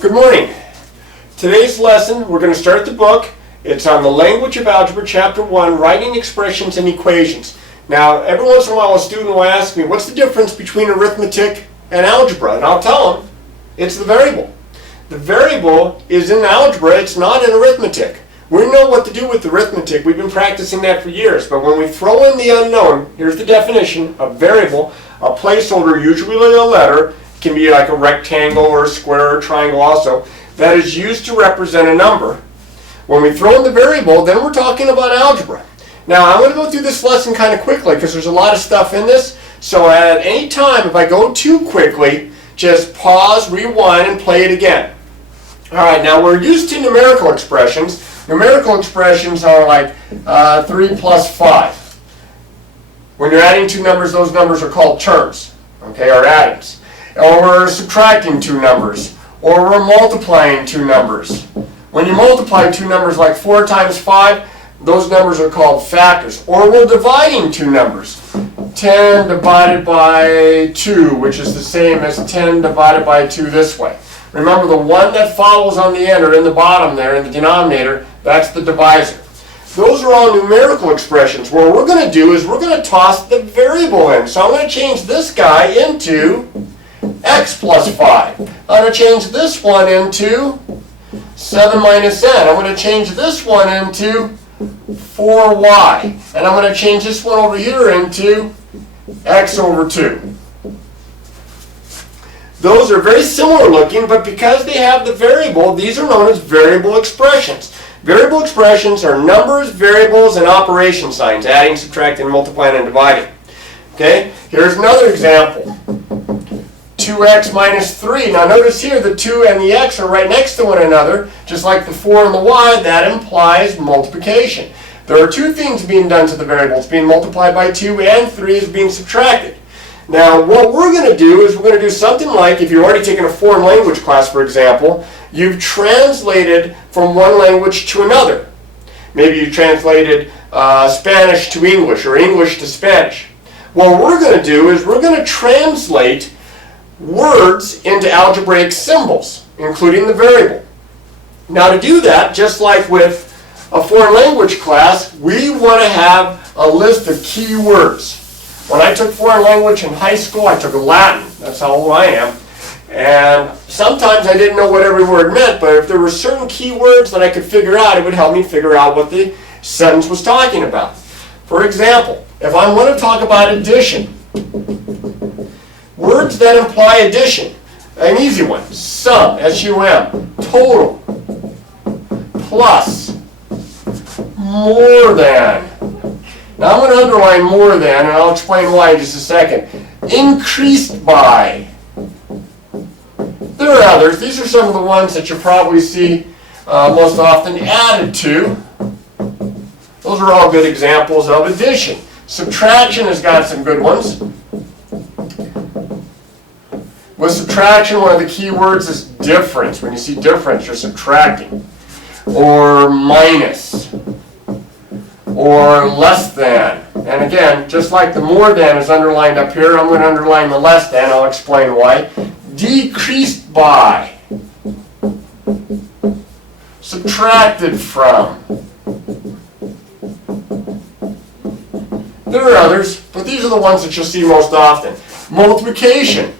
Good morning. Today's lesson, we're going to start the book. It's on the language of algebra, chapter 1, writing expressions and equations. Now, every once in a while a student will ask me, what's the difference between arithmetic and algebra? And I'll tell them, it's the variable. The variable is in algebra, it's not in arithmetic. We know what to do with arithmetic. We've been practicing that for years. But when we throw in the unknown, here's the definition of variable, a placeholder, usually a letter, can be like a rectangle or a square or a triangle also, that is used to represent a number. When we throw in the variable, then we're talking about algebra. Now, I'm going to go through this lesson kind of quickly because there's a lot of stuff in this. So at any time, if I go too quickly, just pause, rewind, and play it again. All right, now we're used to numerical expressions. Numerical expressions are like 3 plus 5. When you're adding two numbers, those numbers are called terms, okay, or addings. Or we're subtracting two numbers, or we're multiplying two numbers. When you multiply two numbers like 4 times 5, those numbers are called factors. Or we're dividing two numbers. 10 divided by 2, which is the same as 10 divided by 2 this way. Remember, the one that follows on the end or in the bottom there, in the denominator, that's the divisor. Those are all numerical expressions. What we're going to do is we're going to toss the variable in. So I'm going to change this guy into x plus 5. I'm going to change this one into 7 minus n. I'm going to change this one into 4y. And I'm going to change this one over here into x over 2. Those are very similar looking, but because they have the variable, these are known as variable expressions. Variable expressions are numbers, variables, and operation signs, adding, subtracting, multiplying, and dividing. Okay, here's another example. 2x minus 3. Now notice here the 2 and the x are right next to one another, just like the 4 and the y. That implies multiplication. There are two things being done to the variable. It's being multiplied by 2, and 3 is being subtracted. Now what we're going to do is we're going to do something like, if you've already taken a foreign language class, for example, you've translated from one language to another. Maybe you translated Spanish to English or English to Spanish. What we're going to do is we're going to translate words into algebraic symbols, including the variable. Now to do that, just like with a foreign language class, we want to have a list of key words. When I took foreign language in high school, I took Latin. That's how old I am. And sometimes I didn't know what every word meant, but if there were certain key words that I could figure out, it would help me figure out what the sentence was talking about. For example, if I want to talk about addition, words that imply addition, an easy one, sum, S-U-M, total, plus, more than. Now I'm going to underline more than, and I'll explain why in just a second. Increased by. There are others. These are some of the ones that you probably see most often. Added to. Those are all good examples of addition. Subtraction has got some good ones. With subtraction, one of the key words is difference. When you see difference, you're subtracting. Or minus. Or less than. And again, just like the more than is underlined up here, I'm going to underline the less than. I'll explain why. Decreased by. Subtracted from. There are others, but these are the ones that you'll see most often. Multiplication.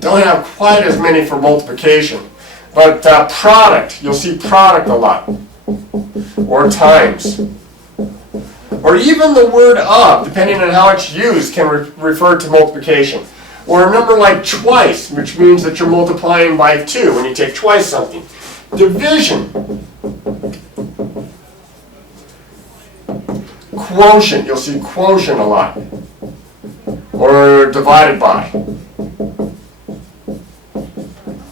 Don't have quite as many for multiplication. But product, you'll see product a lot. Or times. Or even the word of, depending on how it's used, can refer to multiplication. Or a number like twice, which means that you're multiplying by 2 when you take twice something. Division. Quotient, you'll see quotient a lot. Or divided by.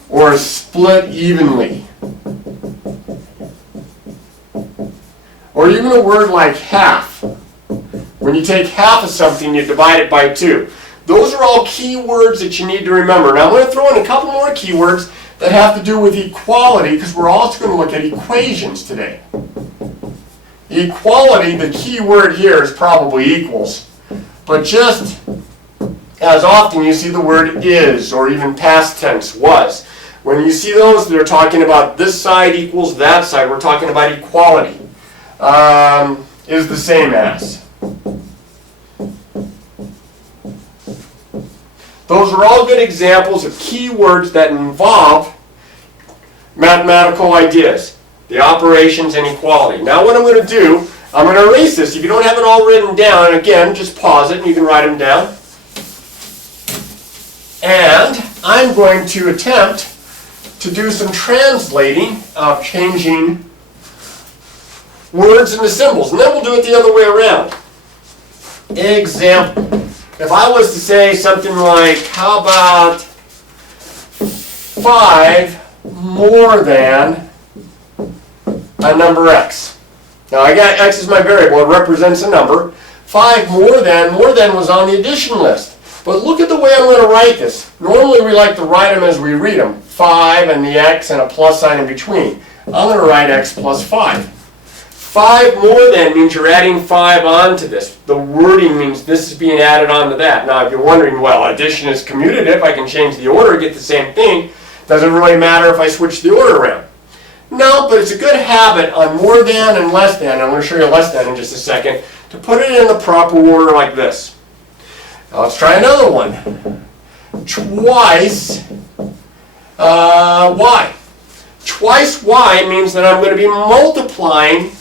Or split evenly. Or even a word like half. When you take half of something, you divide it by 2. Those are all key words that you need to remember. Now I'm going to throw in a couple more keywords that have to do with equality, because we're also going to look at equations today. Equality, the key word here is probably equals. But just as often you see the word is, or even past tense, was. When you see those, they're talking about this side equals that side. We're talking about equality. Is the same as. Those are all good examples of key words that involve mathematical ideas, the operations and equality. Now what I'm going to do, I'm going to erase this. If you don't have it all written down, again, just pause it and you can write them down. And I'm going to attempt to do some translating of changing words into symbols. And then we'll do it the other way around. Example. If I was to say something like, how about 5 more than a number x? Now I got x as my variable, it represents a number. 5 more than was on the addition list. But look at the way I'm going to write this. Normally we like to write them as we read them. 5 and the x and a plus sign in between. I'm going to write x plus 5. 5 more than means you're adding 5 onto this. The wording means this is being added onto that. Now if you're wondering, well, addition is commutative, I can change the order, get the same thing. Doesn't really matter if I switch the order around. No, but it's a good habit on more than and less than, I'm going to show you less than in just a second, to put it in the proper order like this. Now let's try another one. Twice y. Twice y means that I'm going to be multiplying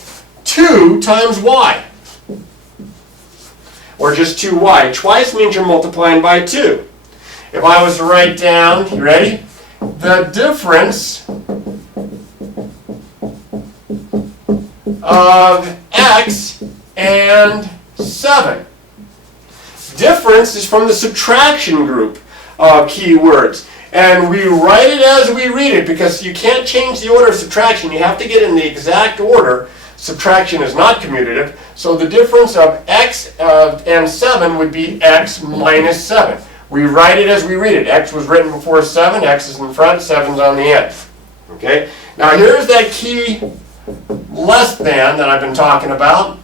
2 times y. Or just 2y. Twice means you're multiplying by 2. If I was to write down, you ready? The difference of x and 7. Difference is from the subtraction group of keywords. And we write it as we read it because you can't change the order of subtraction. You have to get in the exact order. Subtraction is not commutative. So the difference of x and 7 would be x minus 7. We write it as we read it. X was written before 7. X is in front. 7's on the end. Okay? Now here's that key less than that I've been talking about.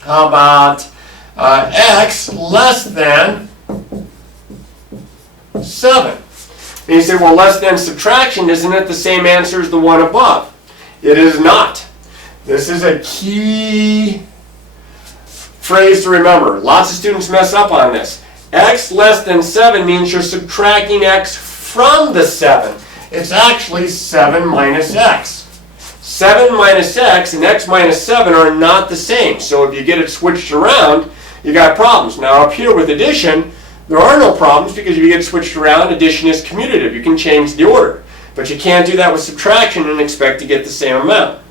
How about x less than 7? And you say, well, less than subtraction, isn't it the same answer as the one above? It is not. This is a key phrase to remember. Lots of students mess up on this. X less than 7 means you're subtracting x from the 7. It's actually 7 minus x. 7 minus x and x minus 7 are not the same. So if you get it switched around, you got problems. Now up here with addition, there are no problems because if you get switched around, addition is commutative. You can change the order. But you can't do that with subtraction and expect to get the same amount.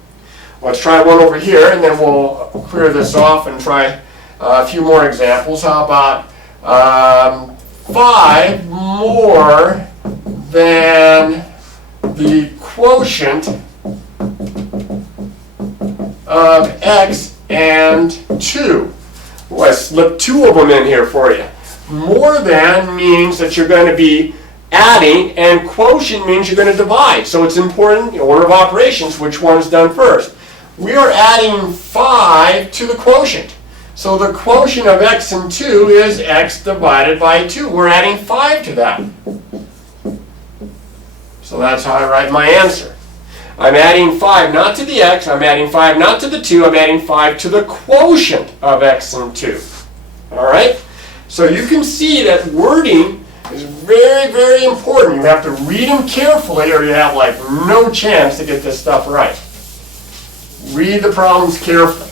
Let's try one over here and then we'll clear this off and try a few more examples. How about 5 more than the quotient of x and 2. Well, I slipped 2 of them in here for you. More than means that you're going to be adding, and quotient means you're going to divide. So it's important, in order of operations, which one's done first. We are adding 5 to the quotient. So the quotient of x and 2 is x divided by 2. We're adding 5 to that. So that's how I write my answer. I'm adding 5 not to the x, I'm adding 5 not to the 2, I'm adding 5 to the quotient of x and 2. Alright? So you can see that wording is very, very important. You have to read them carefully or you have like no chance to get this stuff right. Read the problems carefully.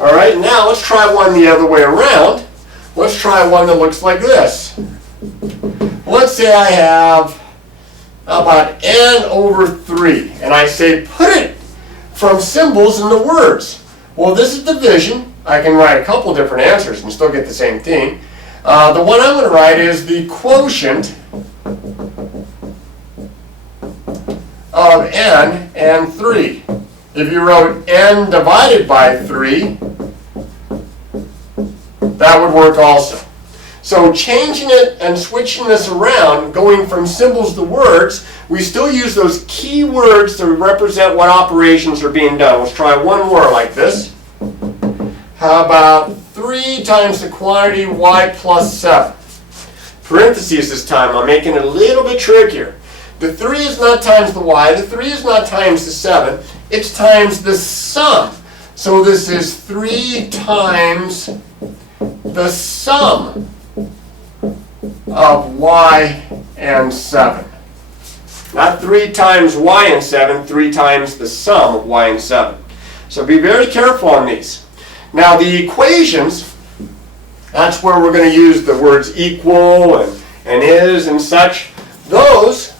Alright, now let's try one the other way around. Let's try one that looks like this. Let's say I have about n over 3, and I say put it from symbols into words. Well, this is division. I can write a couple different answers and still get the same thing. The one I'm going to write is the quotient of n and 3. If you wrote n divided by 3, that would work also. So changing it and switching this around, going from symbols to words, we still use those key words to represent what operations are being done. Let's try one more like this. How about 3 3 times the quantity y plus 7. Parentheses this time, I'm making it a little bit trickier. The 3 is not times the y, the 3 is not times the 7, it's times the sum. So this is 3 times the sum of y and 7. Not 3 times y and 7, 3 times the sum of y and 7. So be very careful on these. Now the equations, that's where we're going to use the words equal and is and such. Those,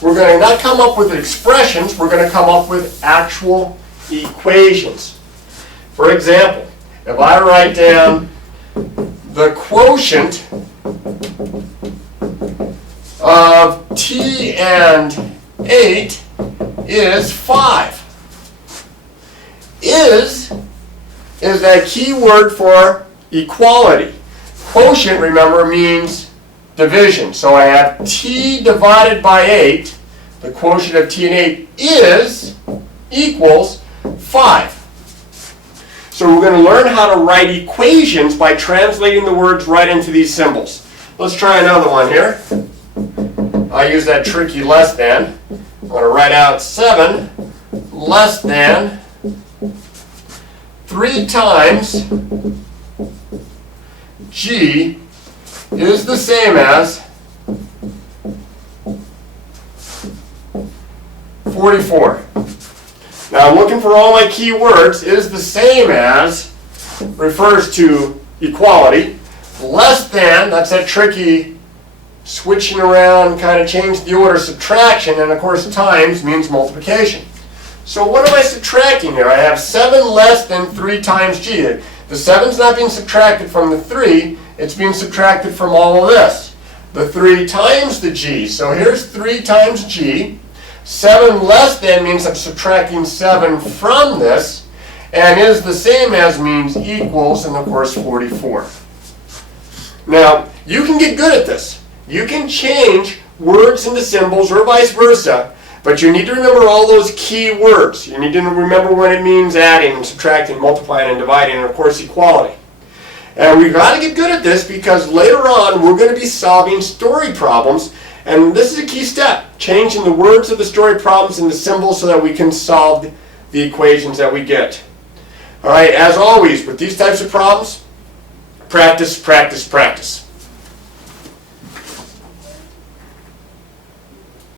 we're going to not come up with expressions, we're going to come up with actual equations. For example, if I write down the quotient of t and 8 is 5. Is that key word for equality. Quotient, remember, means division. So I have t divided by 8. The quotient of t and 8 is equals 5. So we're going to learn how to write equations by translating the words right into these symbols. Let's try another one here. I use that tricky less than. I'm going to write out 7 less than 3 times g is the same as 44. Now I'm looking for all my key words. Is the same as refers to equality. Less than, that's that tricky switching around, kind of change the order, subtraction, and of course times means multiplication. So what am I subtracting here? I have 7 less than 3 times g. The 7's not being subtracted from the 3, it's being subtracted from all of this. The 3 times the g. So here's 3 times g. 7 less than means I'm subtracting 7 from this, and is the same as means equals, and of course 44. Now, you can get good at this. You can change words into symbols or vice versa, but you need to remember all those key words. You need to remember when it means adding and subtracting, multiplying and dividing, and of course equality. And we've got to get good at this because later on we're going to be solving story problems, and this is a key step, changing the words of the story problems into symbols so that we can solve the equations that we get. All right, as always, with these types of problems, practice, practice, practice.